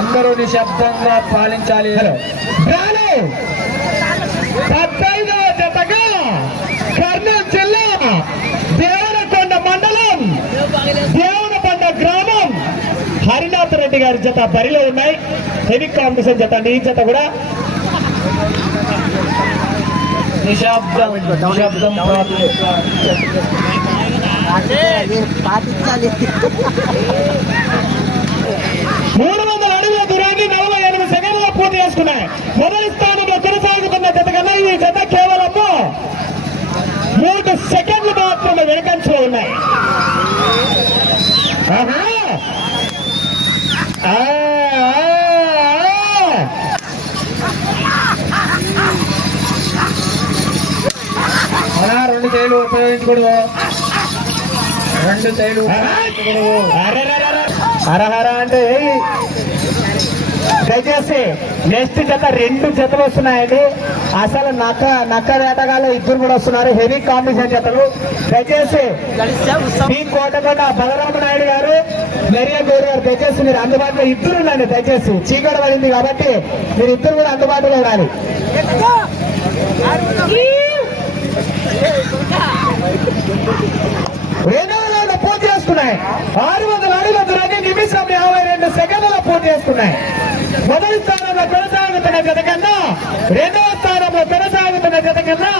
అందరూ నిశ్శబ్దంగా పాలించాలి. బ్రాలు పద్దైదవ జతగా కర్నూలు జిల్లా దేవరకొండ మండలం దేవనకొండ గ్రామం హరినాథ్ రెడ్డి గారి జత బరిలో ఉన్నాయి. హెవీ కాంపిటీషన్ జత అండి ఈ జత కూడా. పాటించాలి. మూడు చేసుకున్నాయి మొదటి స్థానంలో కొనసాగుతున్న జత కన్నా ఈ జత కేవలము మూడు సెకండ్లు మాత్రమే వెనకంచులో ఉన్నాయి. రెండు చేతులు ఉపయోగించకూడదు రెండు చేతులు ఉపయోగించకూడదు. హరహర అంటే. దయచేసి నెక్స్ట్ జత రెండు జతలు వస్తున్నాయండి. అసలు నక్క నక్క వేటగాళ్ళు ఇద్దరు కూడా వస్తున్నారు. హెవీ కాంబినేషన్ జతలు. దయచేసి మీ కోటకొండ బలరామ నాయుడు గారు మెరియా గౌరి గారు దయచేసి మీరు అందుబాటులో ఇద్దరు ఉండండి. దయచేసి చీకటి పడింది కాబట్టి మీరు ఇద్దరు కూడా అందుబాటులో ఉండాలి. రెండవ పూర్తి చేసుకున్నాయి ఆరు వందల అడుగుల దూరాన్ని నిమిషం యాభై రెండు సెకండ్లలో పూర్తి చేసుకున్నాయి మొదటి స్థానంలో కొనసాగుతున్న జత కన్నా రెండవ స్థానంలో కొనసాగుతున్న జత కన్నా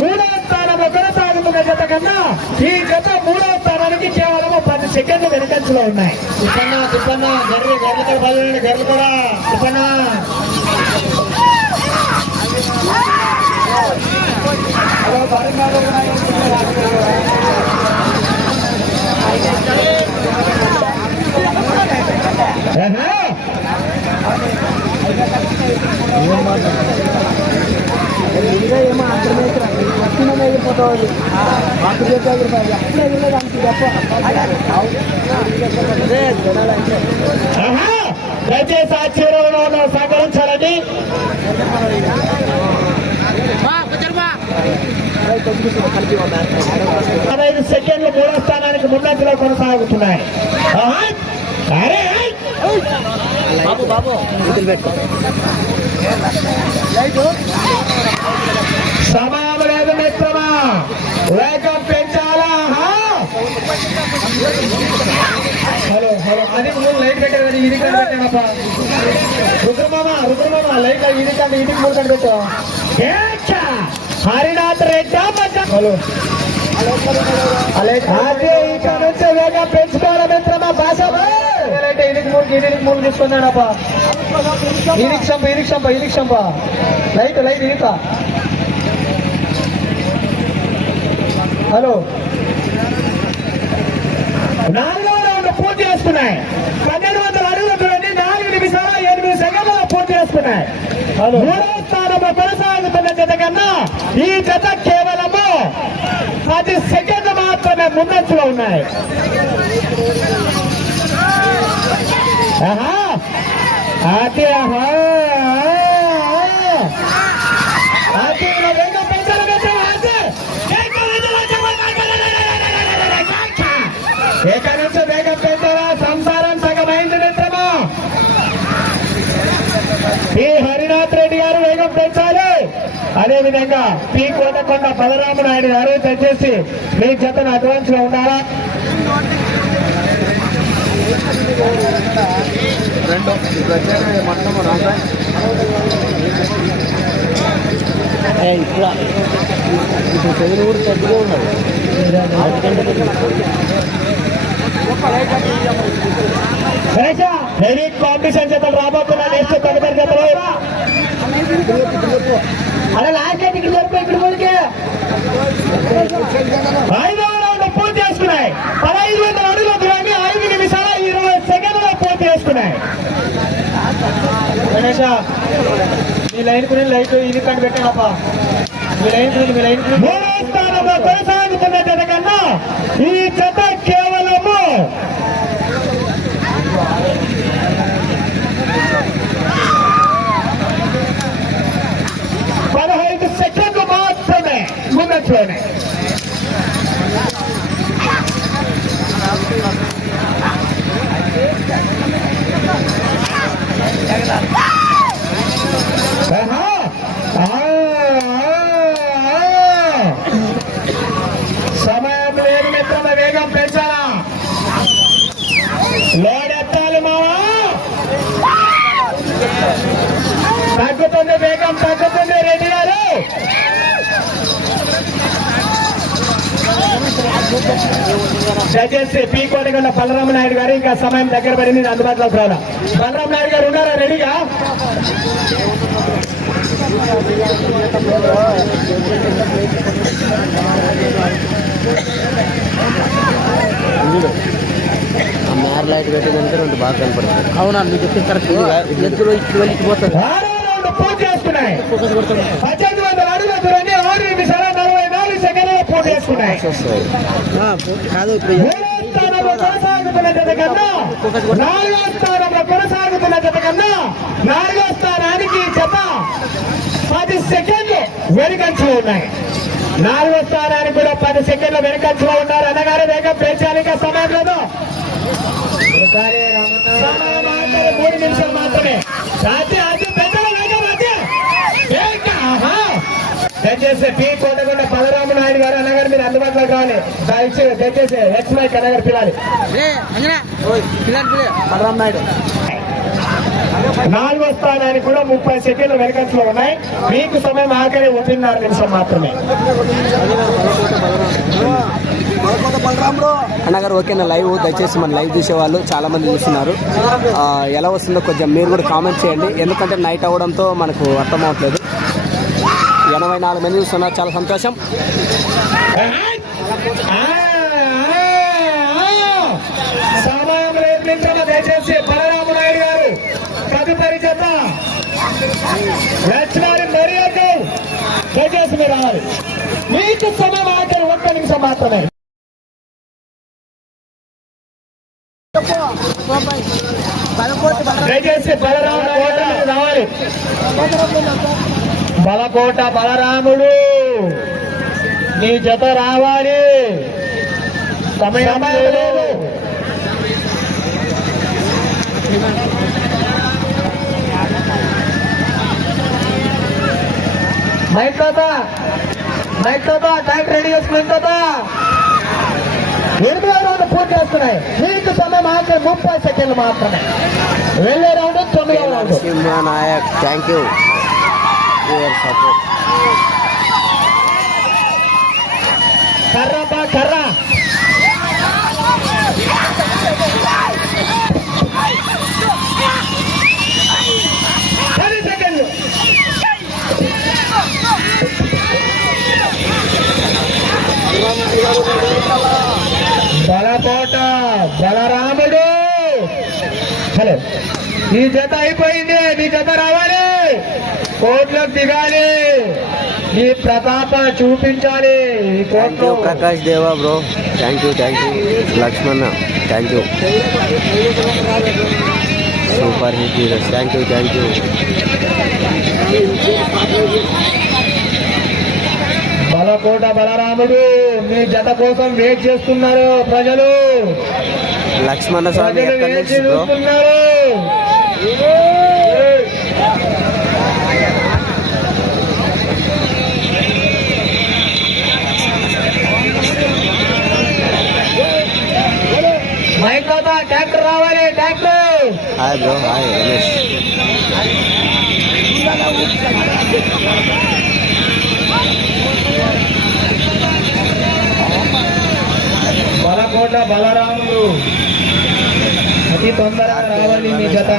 మూడవ స్థానంలో కొనసాగుతున్న జత కన్నా ఈ జత మూడవ స్థానానికి కేవలం పది సెకండ్లు వెనుకంచులో ఉన్నాయి. తిప్పన్న తిప్పన్న గర్రె గర్రె కూడా బదులు గర్రె కూడా. తిప్పన్న ఆహా! ఏమో అర్థం వచ్చిన వెళ్ళిపోతావు మాకు చెప్పారు ఎప్పుడు దయచేసి సహకరించాలని పదహైదు సెకండ్లు మూడో స్థానానికి ముందంజలో కొనసాగుతున్నాయి బాబు బాబు. పెట్టు సమయం లేదు మిత్రమా. లేక పెంచాలా? ఆహా! Hello hello. అది మూడు లైట్ పెట్టారు ఇది కంటే పెట్టానప్ప రుద్రమామ రుద్రమామ లైట్ ఇది కంటే ఇది మూడు కంటే పెట్టు! హరినాథ్ రెడ్డి హలో. నుంచి వేగం పెంచుకోవాలి మిత్రమా? భాష మూడు ఇది మూడు తీసుకున్నాడప్ప ఇదికి చంప ఇదికి చంప ఇదికి చంప. లైట్ లైట్ ఇదిక హలో. నాలుగవ రౌండ్ పూర్తి చేసుకున్నాయి. పన్నెండు వందల అడుగుల దూరాన్ని నాలుగు నిమిషాల ఎనిమిది సెకండ్లు పూర్తి చేసుకున్నాయి. హలో. మూడవ స్థానంలో కొనసాగుతున్న జత కన్నా ఈ జత కేవలము పది సెకండ్లు మాత్రమే ముందంచులో ఉన్నాయి ఆహా అదే ఆహా అదే విధంగా పి కోటకొండ బలరామనాయుడు గారు దయచేసి మీ జతను అడ్వాన్స్లో ఉండాలా? రెండు మొత్తం రాదా ఇప్పుడు ఇప్పుడు కూడా ఉన్నారు కాంపిటీషన్ జతలు రాబోతున్నా నెక్స్ట్ తదుపరి జతలు అలా లాస్ట్ ఇక్కడ చెప్పు ఇక్కడ ముందుకే ఐదవ రౌండ్ పూర్తి చేసుకున్నాయి. పదహైదు వందల అడుగుల దూరాన్ని ఐదు నిమిషాల ఇరవై సెకండ్ల పూర్తి చేసుకున్నాయి. గణేష మీ లైన్కు లైట్ ఇది కంటే పెట్టానప్ప మీ లైన్కు మీ లైన్ మూడో స్థానంలో కొనసాగుతున్న జత కన్నా ఈ జత కేవలము పదహైదు సెకండ్లు మాత్రమే ముందంచులోనే ఆహా! ఆ, ఆ, ఆ. సమయం లేదు మిత్రమ వేగం పెంచాలా లోడెత్తాలి మావా తగ్గుతుంది వేగం తగ్గుతుంది రెడ్డి గారు దయచేసి పీ కోటగొండ బలరామ నాయుడు గారు ఇంకా సమయం దగ్గర పడింది నేను అందుబాటులోకి రాలా బలరామ నాయుడు గారు ఉన్నారా? రెడీగా? మేర లైట్ రెండు బాగా కనపడుతుంది అవునా మీకు చెప్పింది కరెక్ట్ ఎద్దులు ఇటు వెళ్ళి ఇటు పోతుంది ఆరో రౌండ్ పూర్తి చేసుకున్నాయి. పద్దెనిమిది వందల అడుగుల దూరాన్ని ఆరు నిమిషాల నలభై నాలుగు వస్తున్నాయి కాదు కొనసాగుతున్న జత కన్నా నాలుగో స్థానంలో కొనసాగుతున్న జత కన్నా నాలుగో స్థానానికి జత పది సెకండ్లు వెనుకంచులో ఉన్నాయి నాలుగో స్థానానికి కూడా పది సెకండ్లు వెనుకంచులో ఉన్నారు అన్నగారు వేగం పెంచాలిక సమయం లేదు మూడు నిమిషాలు మాత్రమే రాజ్య అది పెద్దల వేగం అది వేగ, ఆహా. దయచేసి పి కోటకొండ బలరామ నాయుడు గారు మీరు అందుబాటులో కావాలి దయచేసి దయచేసి హెచ్ మైక్ అన్నగారు పిలాలి బలరాం నాయుడు. నాలుగో స్థానానికి కూడా ముప్పై సెకండ్లు వెనకంట్లో ఉన్నాయి. మీకు సమయం ఆఖరి ఒకటిన్నర నిమిషం మాత్రమే. అన్నగారు ఓకేనా లైవ్ దయచేసి మన లైవ్ చూసే వాళ్ళు చాలా మంది చూస్తున్నారు. ఆ, ఎలా వస్తుందో కొంచెం మీరు కూడా కామెంట్ చేయండి. ఎందుకంటే నైట్ అవ్వడంతో మనకు అర్థం అవ్వట్లేదు. ఎనభై నాలుగు మంది చూస్తున్నారు. చాలా సంతోషం. సమయం లేదు దయచేసి బలరాము నాయుడు గారు తదుపరి జత లక్ష్మారి మరి దయచేసి మీరు రావాలి మీకు సమయం ఆఖరి ఒక్క నిమిషం మాత్రమే దయచేసి బలరామ రావాలి బలకోట బలరాముడు. నీ జత రావాలి. సమయం లేదు. మైక్ తాత మైక్ తాత ట్యాంక్ రెడీ చేసుకున్న తాత. ఎనిమిది రౌండ్ పూర్తి చేస్తున్నాయి మీకు సమయం ఆఖరి ముప్పై సెకండ్లు మాత్రమే. వెళ్ళే రౌండ్ తొమ్మిదవ రౌండ్ థ్యాంక్ యూ. సపోర్ట్ కర్ర బా కర్ర. పది సెకండ్లు. బలపోట బలరాముడు. హలో. నీ జత అయిపోయింది నీ జత రావాలి. కోట్లకు దిగాలి. నీ ప్రతాప చూపించాలి. ఈ thank you Prakash Deva bro. Thank you thank you Lakshmana thank you super hit heroes thank you thank you Balakota Balaramudu మీ జత కోసం వెయిట్ చేస్తున్నారు ప్రజలు. లక్ష్మణ స్వామి ఎక్కడి నుంచి బ్రో చేస్తున్నారు మైక్ వద్ద ట్రాక్టర్ రావాలి tractor hi bro hi Ramesh Balakota Balaramulu. అతి తొందరగా రావాలి మీ జత.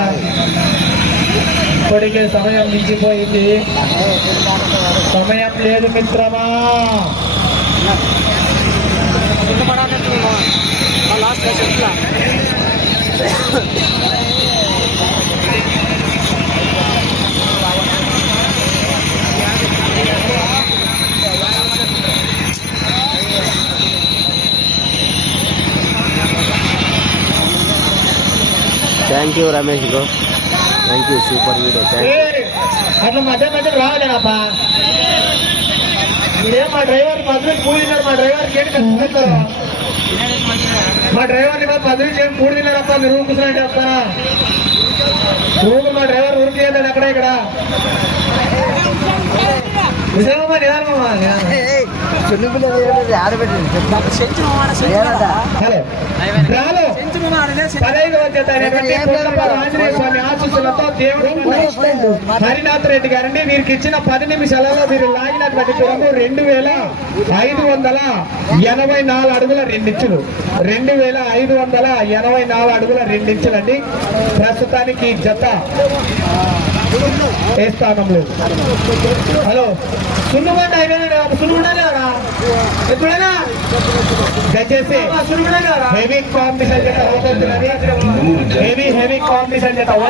ఇప్పటికే సమయం మించిపోయింది. సమయం లేదు మిత్రమా. Thank you Ramesh bro. Thank you super video. అట్లా మధ్య మధ్య రావాలేనప్పా. మీరేం మా డ్రైవర్ పదవి కూలినారు మా డ్రైవర్ మా డ్రైవర్ని పదవి తిన్నారప్ప మీరు కూర్చోండి చెప్తారా రూమ్ మా డ్రైవర్ చేయొద్దండి అక్కడ ఇక్కడ? విశాలమ్మ నిదానమ్మ హరినాథ్ రెడ్డి గారండి. వీరికి ఇచ్చిన పది నిమిషాలలో వీరు లాగినటువంటి దూరము రెండు వేల ఐదు వందల ఎనభై నాలుగు అడుగుల రెండించులు రెండు వేల ఐదు వందల ఎనభై నాలుగు అడుగుల రెండించులండి ప్రస్తుతానికి ఈ జత ఏ స్థానంలో హలో సున్నుబండ సున్నుబండా ఎప్పుడైనా? దయచేసి హెవీ కాంపిటీషన్ చేత హెవీ హెవీ కాంపిటీషన్ చేత